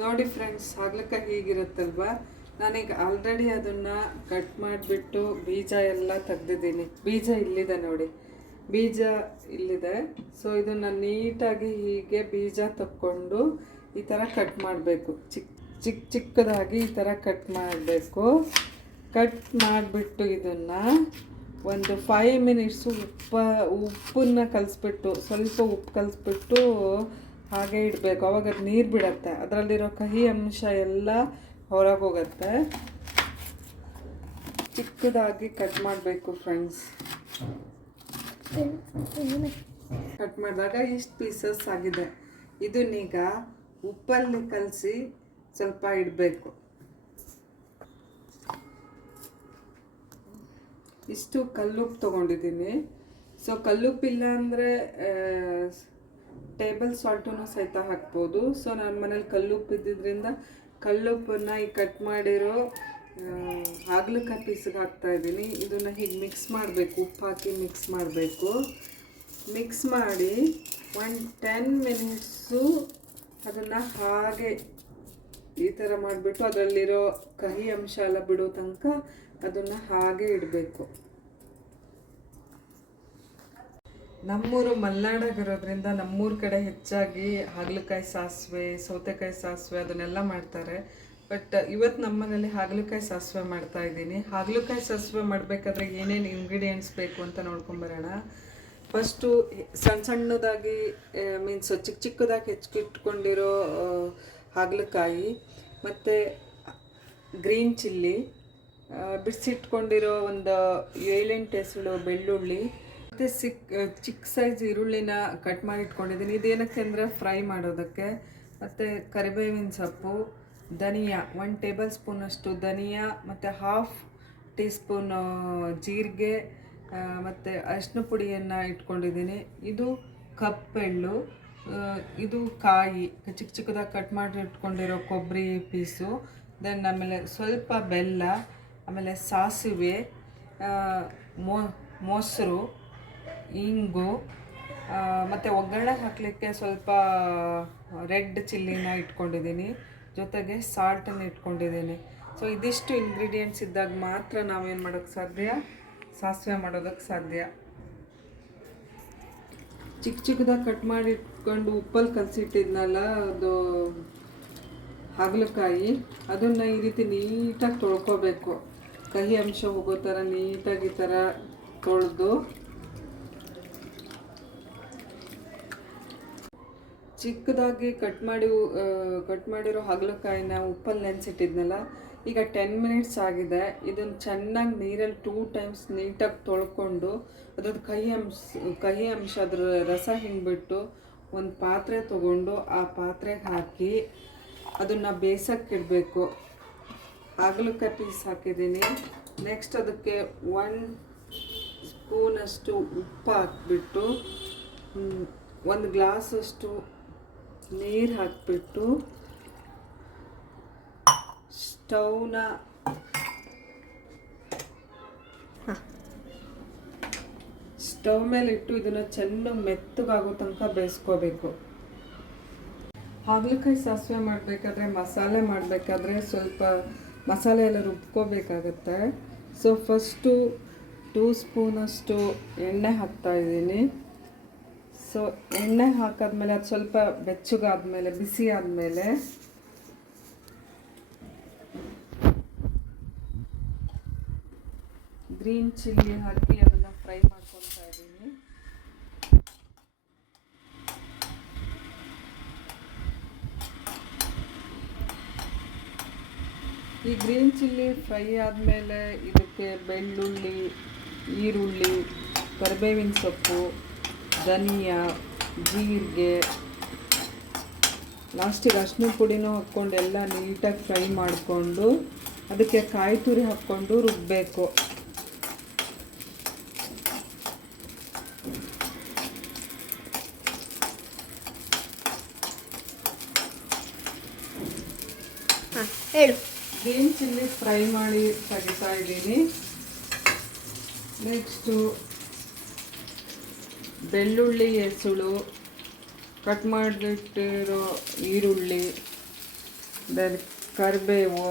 ನೋಡಿ ಫ್ರೆಂಡ್ಸ್, ಹಾಗಲಕಾಯಿ ಹೀಗಿರುತ್ತಲ್ವಾ. ನಾನೀಗ ಆಲ್ರೆಡಿ ಅದನ್ನು ಕಟ್ ಮಾಡಿಬಿಟ್ಟು ಬೀಜ ಎಲ್ಲ ತೆಗ್ದಿದ್ದೀನಿ. ಬೀಜ ಇಲ್ಲಿದೆ ನೋಡಿ, ಬೀಜ ಇಲ್ಲಿದೆ. ಸೊ ಇದನ್ನು ನೀಟಾಗಿ ಹೀಗೆ ಬೀಜ ತಕ್ಕೊಂಡು ಈ ಥರ ಕಟ್ ಮಾಡಬೇಕು. ಚಿಕ್ಕದಾಗಿ ಈ ಥರ ಕಟ್ ಮಾಡಬೇಕು. ಕಟ್ ಮಾಡಿಬಿಟ್ಟು ಇದನ್ನು ಒಂದು 5 ಮಿನಿಟ್ಸು ಉಪ್ಪನ್ನು ಕಲಿಸ್ಬಿಟ್ಟು, ಸ್ವಲ್ಪ ಉಪ್ಪು ಕಲಿಸ್ಬಿಟ್ಟು ಹಾಗೆ ಇಡಬೇಕು. ಅವಾಗ ಅದು ನೀರು ಬಿಡುತ್ತೆ, ಅದರಲ್ಲಿರೋ ಕಹಿ ಅಂಶ ಎಲ್ಲ ಹೊರಗೆ ಹೋಗುತ್ತೆ. ಚಿಕ್ಕದಾಗಿ ಕಟ್ ಮಾಡಬೇಕು ಫ್ರೆಂಡ್ಸ್. ಕಟ್ ಮಾಡಿದಾಗ ಇಷ್ಟು ಪೀಸಸ್ ಆಗಿದೆ. ಇದನ್ನೀಗ ಉಪ್ಪಲ್ಲಿ ಕಲಸಿ ಸ್ವಲ್ಪ ಇಡಬೇಕು. ಇಷ್ಟು ಕಲ್ಲುಪ್ಪು ತೊಗೊಂಡಿದ್ದೀನಿ. ಸೊ ಕಲ್ಲುಪ್ಪಿಲ್ಲ ಅಂದರೆ ಟೇಬಲ್ ಸಾಲ್ಟೂ ಸಹಿತ ಹಾಕ್ಬೋದು. ಸೊ ನನ್ನ ಮನೇಲಿ ಕಲ್ಲುಪ್ಪು ಇದ್ದಿದ್ದರಿಂದ ಕಲ್ಲುಪ್ಪನ್ನು ಈ ಕಟ್ ಮಾಡಿರೋ ಹಾಗಲಕಾಯಿ ಪೀಸಿಗೆ ಹಾಕ್ತಾಯಿದ್ದೀನಿ. ಇದನ್ನು ಹೀಗೆ ಮಿಕ್ಸ್ ಮಾಡಬೇಕು, ಉಪ್ಪು ಹಾಕಿ ಮಿಕ್ಸ್ ಮಾಡಬೇಕು. ಮಿಕ್ಸ್ ಮಾಡಿ 10 ಮಿನಿಟ್ಸು ಅದನ್ನು ಹಾಗೆ ಈ ಥರ ಮಾಡಿಬಿಟ್ಟು ಅದರಲ್ಲಿರೋ ಕಹಿ ಅಂಶ ಎಲ್ಲ ಬಿಡೋ ತನಕ ಅದನ್ನು ಹಾಗೆ ಇಡಬೇಕು. ನಮ್ಮೂರು ಮಲೆನಾಡಾಗಿರೋದ್ರಿಂದ ನಮ್ಮೂರ ಕಡೆ ಹೆಚ್ಚಾಗಿ ಹಾಗಲಕಾಯಿ ಸಾಸಿವೆ, ಸೌತೆಕಾಯಿ ಸಾಸಿವೆ ಅದನ್ನೆಲ್ಲ ಮಾಡ್ತಾರೆ. ಬಟ್ ಇವತ್ತು ನಮ್ಮ ಮನೇಲಿ ಹಾಗಲಕಾಯಿ ಸಾಸಿವೆ ಮಾಡ್ತಾಯಿದ್ದೀನಿ. ಹಾಗಲಕಾಯಿ ಸಾಸಿವೆ ಮಾಡಬೇಕಾದ್ರೆ ಏನೇನು ಇಂಗ್ರೀಡಿಯೆಂಟ್ಸ್ ಬೇಕು ಅಂತ ನೋಡ್ಕೊಂಬರೋಣ. ಫಸ್ಟು ಸಣ್ಣದಾಗಿ ಮೀನ್ಸ್ ಚಿಕ್ಕದಾಗಿ ಹೆಚ್ಚಿಟ್ಕೊಂಡಿರೋ ಹಾಗಲಕಾಯಿ, ಮತ್ತು ಗ್ರೀನ್ ಚಿಲ್ಲಿ, ಬಿಡಿಸಿಟ್ಕೊಂಡಿರೋ ಒಂದು 7-8 ಎಸಳು ಬೆಳ್ಳುಳ್ಳಿ, ಮತ್ತು ಚಿಕ್ಕ ಸೈಜ್ ಈರುಳ್ಳಿನ ಕಟ್ ಮಾಡಿ ಇಟ್ಕೊಂಡಿದ್ದೀನಿ. ಇದೇನಕ್ಕೆ ಅಂದರೆ ಫ್ರೈ ಮಾಡೋದಕ್ಕೆ. ಮತ್ತು ಕರಿಬೇವಿನ ಸೊಪ್ಪು, ಧನಿಯಾ 1 ಟೇಬಲ್ ಸ್ಪೂನಷ್ಟು ಧನಿಯಾ, ಮತ್ತು 1/2 ಟೀ ಸ್ಪೂನ್ ಜೀರಿಗೆ, ಮತ್ತು ಅರಿಶಿನ ಪುಡಿಯನ್ನು ಇಟ್ಕೊಂಡಿದ್ದೀನಿ. ಇದು ಕಪ್ಪೆಳ್ಳು, ಇದು ಕಾಯಿ, ಚಿಕ್ಕದಾಗಿ ಕಟ್ ಮಾಡಿ ಇಟ್ಕೊಂಡಿರೋ ಕೊಬ್ಬರಿ ಪೀಸು, ದೆನ್ ಆಮೇಲೆ ಸ್ವಲ್ಪ ಬೆಲ್ಲ, ಆಮೇಲೆ ಸಾಸಿವೆ, ಮೊಸರು, ಇಂಗು, ಮತ್ತು ಒಗ್ಗರಣೆ ಹಾಕಲಿಕ್ಕೆ ಸ್ವಲ್ಪ ರೆಡ್ ಚಿಲ್ಲಿನ ಇಟ್ಕೊಂಡಿದ್ದೀನಿ, ಜೊತೆಗೆ ಸಾಲ್ಟನ್ನು ಇಟ್ಕೊಂಡಿದ್ದೀನಿ. ಸೊ ಇದಿಷ್ಟು ಇಂಗ್ರೀಡಿಯೆಂಟ್ಸ್ ಇದ್ದಾಗ ಮಾತ್ರ ನಾವೇನು ಮಾಡೋಕ್ಕೆ ಸಾಧ್ಯ, ಸಾಸಿವೆ ಮಾಡೋದಕ್ಕೆ ಸಾಧ್ಯ. ಚಿಕ್ಕದಾಗಿ ಕಟ್ ಮಾಡಿ ಇಟ್ಕೊಂಡು ಉಪ್ಪಲ್ಲಿ ಕಲಸಿಟ್ಟಿದ್ನಲ್ಲ ಅದು ಹಾಗಲಕಾಯಿ, ಅದನ್ನು ಈ ರೀತಿ ನೀಟಾಗಿ ತೊಳ್ಕೊಬೇಕು. ಕಹಿ ಅಂಶ ಹೋಗೋ ಥರ ನೀಟಾಗಿ ಈ ಥರ ತೊಳೆದು, ಚಿಕ್ಕದಾಗಿ ಕಟ್ ಮಾಡಿರೋ ಹಾಗಲಕಾಯಿನ ಉಪ್ಪಲ್ಲಿ ನೆನೆಸಿಟ್ಟಿದ್ನಲ್ಲ, ಈಗ 10 ಮಿನಿಟ್ಸ್ ಆಗಿದೆ. ಇದನ್ನು ಚೆನ್ನಾಗಿ ನೀರಲ್ಲಿ 2 ಟೈಮ್ಸ್ ನೀಟಾಗಿ ತೊಳ್ಕೊಂಡು ಅದ್ರದ್ದು ಕಹಿ ಅಂಶ ಅದ್ರ ರಸ ಹಿಂಡ್ಬಿಟ್ಟು ಒಂದು ಪಾತ್ರೆ ತೊಗೊಂಡು ಆ ಪಾತ್ರೆಗೆ ಹಾಕಿ ಅದನ್ನು ಬೇಯಿಸೋಕ್ಕಿಡಬೇಕು. ಹಾಗಲಕಾಯಿ ಪೀಸ್ ಹಾಕಿದ್ದೀನಿ. ನೆಕ್ಸ್ಟ್ ಅದಕ್ಕೆ 1 ಸ್ಪೂನಷ್ಟು ಉಪ್ಪು ಹಾಕಿಬಿಟ್ಟು 1 ಗ್ಲಾಸಷ್ಟು ನೀರು ಹಾಕಿಬಿಟ್ಟು ಸ್ಟವ್ ಮೇಲೆ ಇಟ್ಟು ಇದನ್ನು ಚೆನ್ನಾಗಿ ಮೆತ್ತಗಾಗೋ ತನಕ ಬೇಯಿಸ್ಕೋಬೇಕು. ಹಾಗಲಕಾಯಿ ಸಾಸಿವೆ ಮಾಡಬೇಕಾದ್ರೆ, ಮಸಾಲೆ ಮಾಡಬೇಕಾದ್ರೆ ಸ್ವಲ್ಪ ಮಸಾಲೆ ಎಲ್ಲ ರುಬ್ಕೋಬೇಕಾಗತ್ತೆ. ಸೊ ಫಸ್ಟು 2 ಸ್ಪೂನಷ್ಟು ಎಣ್ಣೆ ಹಾಕ್ತಾಯಿದ್ದೀನಿ. ಸೊ ಎಣ್ಣೆ ಹಾಕಾದ್ಮೇಲೆ ಅದು ಸ್ವಲ್ಪ ಬೆಚ್ಚಗಾದ್ಮೇಲೆ, ಬಿಸಿ ಆದಮೇಲೆ ಗ್ರೀನ್ ಚಿಲ್ಲಿ ಹಾಕಿ ಅದನ್ನು ಫ್ರೈ ಮಾಡ್ಕೊತಾ ಇದ್ದೀನಿ. ಈ ಗ್ರೀನ್ ಚಿಲ್ಲಿ ಫ್ರೈ ಆದಮೇಲೆ ಇದಕ್ಕೆ ಬೆಳ್ಳುಳ್ಳಿ, ಈರುಳ್ಳಿ, ಕರಿಬೇವಿನ ಸೊಪ್ಪು, ಧನಿಯಾ, ಜೀರಿಗೆ, ಲಾಸ್ಟಿಗೆ ಅರಿಶಿನ ಪುಡಿನೂ ಹಾಕ್ಕೊಂಡು ಎಲ್ಲ ನೀಟಾಗಿ ಫ್ರೈ ಮಾಡಿಕೊಂಡು ಅದಕ್ಕೆ ಕಾಯಿ ತುರಿ ಹಾಕ್ಕೊಂಡು ರುಬ್ಬಬೇಕು. ಗ್ರೀನ್ ಚಿಲ್ಲಿ ಫ್ರೈ ಮಾಡಿ ತೆಗಿತಾ ಇದ್ದೀನಿ. ನೆಕ್ಸ್ಟು ಬೆಳ್ಳುಳ್ಳಿ ಎಸಳು, ಕಟ್ ಮಾಡಿಬಿಟ್ಟಿರೋ ಈರುಳ್ಳಿ, ದೆನ್ ಕರಿಬೇವು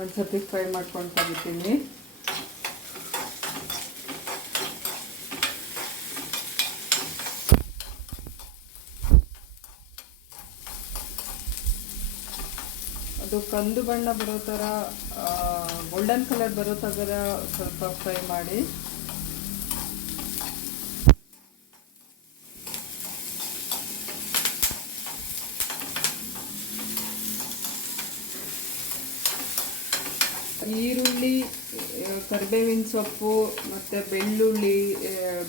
ಒಂದು ಸತಿ ಫ್ರೈ ಮಾಡ್ಕೊಂಡು ತೆಗಿತೀನಿ. ಅದು ಕಂದು ಬಣ್ಣ ಬರೋ ಥರ ಗೋಲ್ಡನ್ ಕಲರ್ ಬರೋ ಥರ ಸ್ವಲ್ಪ ಫ್ರೈ ಮಾಡಿ. ಈರುಳ್ಳಿ, ಕರಿಬೇವಿನ ಸೊಪ್ಪು ಮತ್ತು ಬೆಳ್ಳುಳ್ಳಿ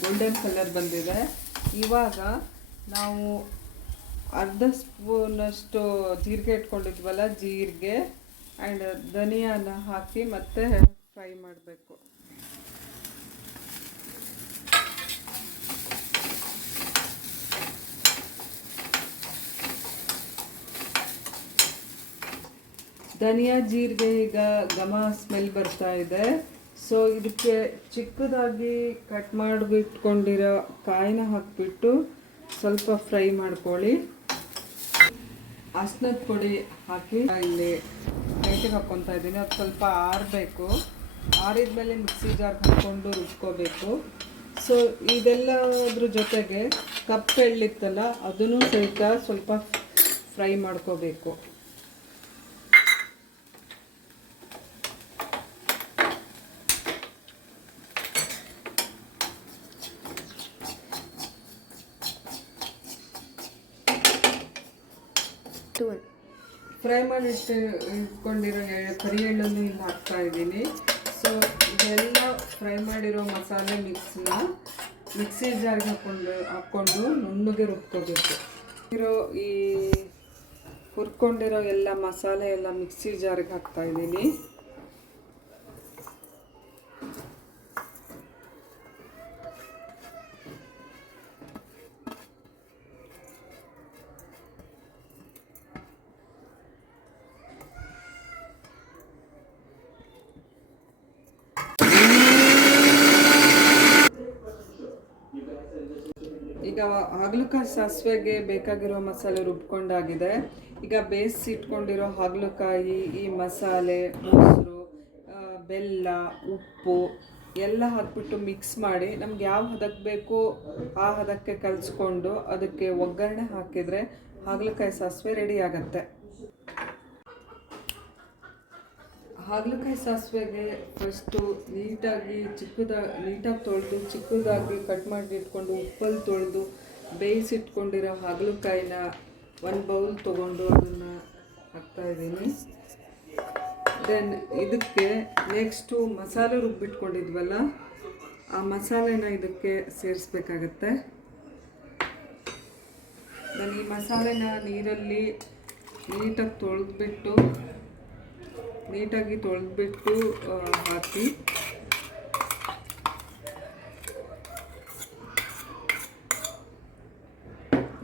ಗೋಲ್ಡನ್ ಕಲರ್ ಬಂದಿದೆ. ಇವಾಗ ನಾವು ಅರ್ಧ ಸ್ಪೂನಷ್ಟು ಜೀರಿಗೆ ಇಟ್ಕೊಂಡಿದ್ವಲ್ಲ, ಜೀರಿಗೆ ಆ್ಯಂಡ್ ಧನಿಯಾನ ಹಾಕಿ ಮತ್ತೆ ಫ್ರೈ ಮಾಡಬೇಕು. ಧನಿಯಾ ಜೀರಿಗೆ ಈಗ ಘಮ ಸ್ಮೆಲ್ ಬರ್ತಾ ಇದೆ. ಸೊ ಇದಕ್ಕೆ ಚಿಕ್ಕದಾಗಿ ಕಟ್ ಮಾಡಿಬಿಟ್ಕೊಂಡಿರೋ ಕಾಯಿನ ಹಾಕಿಬಿಟ್ಟು ಸ್ವಲ್ಪ ಫ್ರೈ ಮಾಡ್ಕೊಳ್ಳಿ. ಅರ್ಶಿನದ ಪುಡಿ ಹಾಕಿ ಇಲ್ಲಿ ಪ್ಲೇಟಿಗೆ ಹಾಕ್ಕೊತಾ ಇದ್ದೀನಿ. ಅದು ಸ್ವಲ್ಪ ಆರಬೇಕು. ಆರಿದ್ಮೇಲೆ ಮಿಕ್ಸಿ ಜಾರ್ಗೆ ಹಾಕ್ಕೊಂಡು ರುಬ್ಕೋಬೇಕು. ಸೊ ಇದೆಲ್ಲದ್ರ ಜೊತೆಗೆ ಕಪ್ಪು ಎಳ್ಳಿತ್ತಲ್ಲ, ಅದನ್ನು ಸಹಿತ ಸ್ವಲ್ಪ ಫ್ರೈ ಮಾಡ್ಕೋಬೇಕು. ಫ್ರೈ ಮಾಡಿ ಇಟ್ಕೊಂಡಿರೋ ಕರಿ ಎಳ್ಳನ್ನು ಇಲ್ಲಿ ಹಾಕ್ತಾ ಇದ್ದೀನಿ. ಸೊ ಇದೆಲ್ಲ ಫ್ರೈ ಮಾಡಿರೋ ಮಸಾಲೆ ಮಿಕ್ಸಿ ಜಾರ್ಗೆ ಹಾಕ್ಕೊಂಡು ನುಣ್ಣಗೆ ರುಬ್ಕೋಬೇಕು. ಈ ಹುರ್ಕೊಂಡಿರೋ ಎಲ್ಲ ಮಸಾಲೆ ಎಲ್ಲ ಮಿಕ್ಸಿ ಜಾರ್ಗೆ ಹಾಕ್ತಾ ಇದ್ದೀನಿ. ಈಗ ಹಾಗಲಕಾಯಿ ಸಾಸಿವೆಗೆ ಬೇಕಾಗಿರೋ ಮಸಾಲೆ ರುಬ್ಕೊಂಡಾಗಿದೆ. ಈಗ ಬೇಯಿಸಿ ಇಟ್ಕೊಂಡಿರೋ ಹಾಗಲಕಾಯಿ, ಈ ಮಸಾಲೆ, ಮೊಸರು, ಬೆಲ್ಲ, ಉಪ್ಪು ಎಲ್ಲ ಹಾಕ್ಬಿಟ್ಟು ಮಿಕ್ಸ್ ಮಾಡಿ ನಮ್ಗೆ ಯಾವ ಹದಕ್ಕೆ ಬೇಕು ಆ ಹದಕ್ಕೆ ಕಲಿಸ್ಕೊಂಡು ಅದಕ್ಕೆ ಒಗ್ಗರಣೆ ಹಾಕಿದರೆ ಹಾಗಲಕಾಯಿ ಸಾಸಿವೆ ರೆಡಿ ಆಗುತ್ತೆ. ಹಾಗಲಕಾಯಿ ಸಾಸಿವೆಗೆ ಫಸ್ಟು ನೀಟಾಗಿ ತೊಳೆದು ಚಿಕ್ಕದಾಗಿ ಕಟ್ ಮಾಡಿ ಇಟ್ಕೊಂಡು ಉಪ್ಪಲ್ಲಿ ತೊಳೆದು ಬೇಯಿಸಿಟ್ಕೊಂಡಿರೋ ಹಾಗಲಕಾಯಿನ ಒಂದು ಬೌಲ್ ತೊಗೊಂಡು ಅದನ್ನು ಹಾಕ್ತಾಯಿದ್ದೀನಿ. ದೆನ್ ಇದಕ್ಕೆ ನೆಕ್ಸ್ಟು ಮಸಾಲೆ ರುಬ್ಬಿಟ್ಕೊಂಡಿದ್ವಲ್ಲ, ಆ ಮಸಾಲೆನ ಇದಕ್ಕೆ ಸೇರಿಸ್ಬೇಕಾಗತ್ತೆ. ನಾನು ಈ ಮಸಾಲೆನ ನೀರಲ್ಲಿ ನೀಟಾಗಿ ತೊಳೆದ್ಬಿಟ್ಟು ಹಾಕಿ,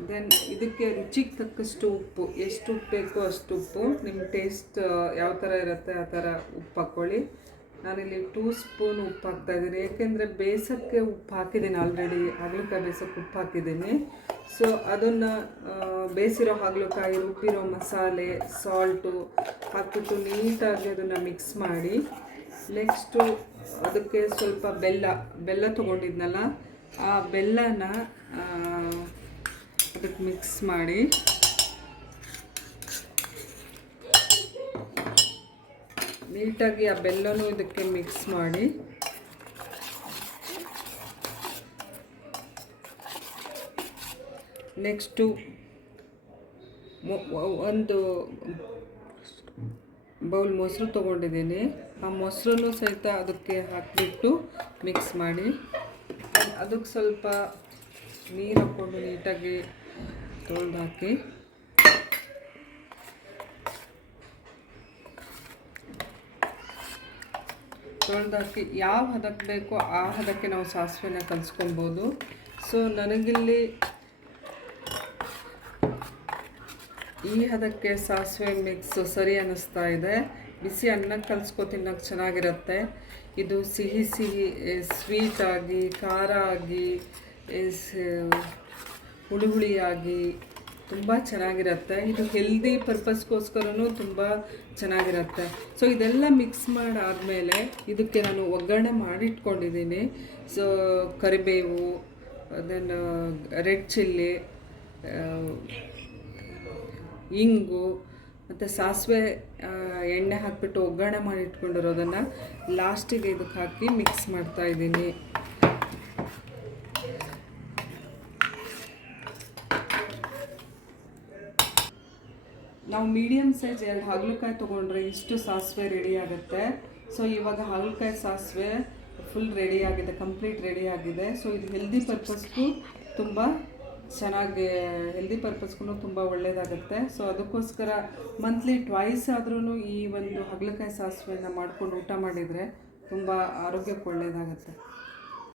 ದೆನ್ ಇದಕ್ಕೆ ರುಚಿಗೆ ತಕ್ಕಷ್ಟು ಉಪ್ಪು, ಎಷ್ಟು ಉಪ್ಪು ಬೇಕೋ ಅಷ್ಟು ಉಪ್ಪು, ನಿಮ್ಮ ಟೇಸ್ಟ್ ಯಾವ ಥರ ಇರುತ್ತೆ ಆ ಥರ ಉಪ್ಪು ಹಾಕ್ಕೊಳ್ಳಿ. ನಾನಿಲ್ಲಿ 2 ಸ್ಪೂನ್ ಉಪ್ಪು ಹಾಕ್ತಾಯಿದ್ದೀನಿ, ಏಕೆಂದರೆ ಬೇಯಿಸೋಕ್ಕೆ ಉಪ್ಪು ಹಾಕಿದ್ದೀನಿ ಆಲ್ರೆಡಿ. ಹಾಗಲಕಾಯಿ ಬೇಯಿಸೋಕ್ಕೆ ಉಪ್ಪು ಹಾಕಿದ್ದೀನಿ. ಸೊ ಅದನ್ನು ಬೇಯಿಸಿರೋ ಹಾಗಲಕಾಯಿ, ರುಬ್ಬಿರೋ ಮಸಾಲೆ, ಸಾಲ್ಟು ಹಾಕ್ಬಿಟ್ಟು ನೀಟಾಗಿ ಅದನ್ನು ಮಿಕ್ಸ್ ಮಾಡಿ, ನೆಕ್ಸ್ಟು ಅದಕ್ಕೆ ಸ್ವಲ್ಪ ಬೆಲ್ಲ ತೊಗೊಂಡಿದ್ನಲ್ಲ, ಆ ಬೆಲ್ಲನ ಅದಕ್ಕೆ ಮಿಕ್ಸ್ ಮಾಡಿ, ನೀಟಾಗಿ ಆ ಬೆಲ್ಲನೂ ಇದಕ್ಕೆ ಮಿಕ್ಸ್ ಮಾಡಿ, ನೆಕ್ಸ್ಟು ಒಂದು ಬೌಲ್ ಮೊಸರು ತೊಗೊಂಡಿದ್ದೀನಿ. ಆ ಮೊಸರನ್ನು ಸಹಿತ ಅದಕ್ಕೆ ಹಾಕಿಬಿಟ್ಟು ಮಿಕ್ಸ್ ಮಾಡಿ, ಅದಕ್ಕೆ ಸ್ವಲ್ಪ ನೀರು ಹಾಕ್ಕೊಂಡು ನೀಟಾಗಿ ತೊಳೆದು ಹಾಕಿ, ಯಾವ ಹದಕ್ಕೆ ಬೇಕೋ ಆ ಹದಕ್ಕೆ ನಾವು ಸಾಸಿವೆನ ಕಲಿಸ್ಕೊಬೋದು. ಸೊ ನನಗಿಲ್ಲಿ ಈ ಹದಕ್ಕೆ ಸಾಸಿವೆ ಮಿಕ್ಸ್ ಸರಿ ಅನ್ನಿಸ್ತಾ ಇದೆ. ಬಿಸಿ ಅನ್ನಕ್ಕೆ ಕಲಿಸ್ಕೊ ತಿನ್ನೋಕ್ಕೆ ಚೆನ್ನಾಗಿರುತ್ತೆ. ಇದು ಸಿಹಿ ಸ್ವೀಟಾಗಿ, ಖಾರ ಆಗಿ, ಹುಳಿಯಾಗಿ ತುಂಬ ಚೆನ್ನಾಗಿರುತ್ತೆ. ಇದು ಹೆಲ್ದಿ ಪರ್ಪಸ್ಗೋಸ್ಕರನೂ ತುಂಬ ಚೆನ್ನಾಗಿರುತ್ತೆ. ಸೊ ಇದೆಲ್ಲ ಮಿಕ್ಸ್ ಮಾಡಾದಮೇಲೆ ಇದಕ್ಕೆ ನಾನು ಒಗ್ಗರಣೆ ಮಾಡಿಟ್ಕೊಂಡಿದ್ದೀನಿ. ಸೊ ಕರಿಬೇವು, ದೆನ್ ರೆಡ್ ಚಿಲ್ಲಿ, ಇಂಗು ಮತ್ತು ಸಾಸಿವೆ ಎಣ್ಣೆ ಹಾಕಿಬಿಟ್ಟು ಒಗ್ಗರಣೆ ಮಾಡಿ ಇಟ್ಕೊಂಡಿರೋದನ್ನು ಲಾಸ್ಟಿಗೆ ಇದಕ್ಕೆ ಹಾಕಿ ಮಿಕ್ಸ್ ಮಾಡ್ತಾಯಿದ್ದೀನಿ. ನಾವು ಮೀಡಿಯಮ್ ಸೈಜ್ 2 ಹಾಗಲಕಾಯಿ ತೊಗೊಂಡ್ರೆ ಇಷ್ಟು ಸಾಸಿವೆ ರೆಡಿ ಆಗುತ್ತೆ. ಸೊ ಇವಾಗ ಹಾಗಲಕಾಯಿ ಸಾಸಿವೆ ಫುಲ್ ರೆಡಿ ಆಗಿದೆ, ಕಂಪ್ಲೀಟ್ ರೆಡಿ ಆಗಿದೆ. ಸೊ ಇದು ಹೆಲ್ದಿ ಪರ್ಪಸ್ಗೂ ತುಂಬ ಚೆನ್ನಾಗಿ, ಹೆಲ್ದಿ ಪರ್ಪಸ್ಗೂ ತುಂಬ ಒಳ್ಳೆಯದಾಗುತ್ತೆ. ಸೊ ಅದಕ್ಕೋಸ್ಕರ ಮಂತ್ಲಿ ಟ್ವೈಸ್ ಆದ್ರೂ ಈ ಒಂದು ಹಾಗಲಕಾಯಿ ಸಾಸಿವೆನ ಮಾಡ್ಕೊಂಡು ಊಟ ಮಾಡಿದರೆ ತುಂಬ ಆರೋಗ್ಯಕ್ಕೆ ಒಳ್ಳೆಯದಾಗುತ್ತೆ.